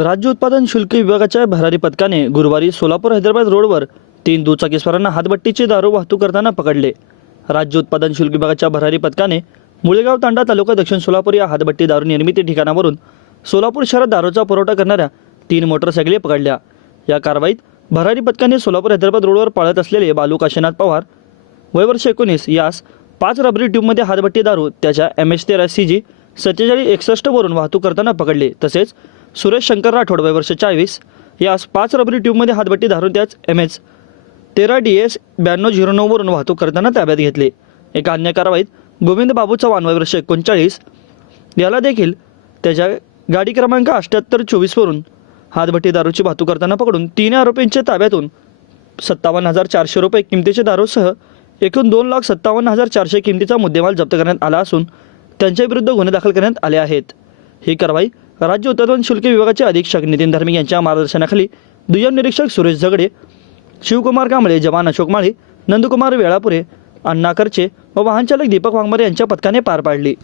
राज्य उत्पादन शुल्क विभागाच्या भरारी पथकाने गुरुवारी सोलापूर हैदराबाद रोडवर तीन दुचाकीस्वारांना हातभट्टीची दारू वाहतूक करताना पकडले. राज्य उत्पादन शुल्क विभागाच्या भरारी पथकाने मुळेगाव तांडा तालुका दक्षिण सोलापूर या हातभट्टी दारू निर्मिती ठिकाणावरून सोलापूर शहरात दारूचा पुरवठा करणाऱ्या तीन मोटरसायकली पकडल्या. या कारवाईत भरारी पथकाने सोलापूर हैदराबाद रोडवर पाळत असलेले बालू काशीनाथ पवार वयवर्ष एकोणीस यास पाच रबरी ट्यूबमध्ये हातभट्टी दारू त्याच्या एम एच तेरा सी जी सत्तेचाळीस एकसष्टवरून वाहतूक करताना पकडले. तसेच सुरेश शंकर राठोड वय वर्ष चाळीस. यास पाच रबरी ट्यूबमध्ये हातभट्टी दारू त्याच एम एच तेरा डी एस ब्याण्णव झिरो नऊवरून वाहतूक करताना ताब्यात घेतले. एका अन्य कारवाईत गोविंद बाबू चव्हाण वय वर्ष एकोणचाळीस. याला देखील त्याच्या गाडी क्रमांक अठ्ठ्याहत्तर चोवीसवरून हातभट्टी दारूची वाहतूक करताना पकडून तीन आरोपींच्या ताब्यातून सत्तावन्न हजार चारशे रुपये किमतीचे दारूसह एकूण दोन लाख सत्तावन्न हजार चारशे किमतीचा मुद्देमाल जप्त करण्यात आला असून त्यांच्याविरुद्ध गुन्हे दाखल करण्यात आले आहेत. ही कारवाई राज्य उत्पादन शुल्क विभागाचे अधीक्षक नितीन धार्मिक यांच्या मार्गदर्शनाखाली दुय्यम निरीक्षक सुरेश झगडे शिवकुमार कांबळे जवान अशोक माळी नंदकुमार वेळापुरे अण्णा करचे व वाहनचालक दीपक वाघमारे यांच्या पथकाने पार पाडली.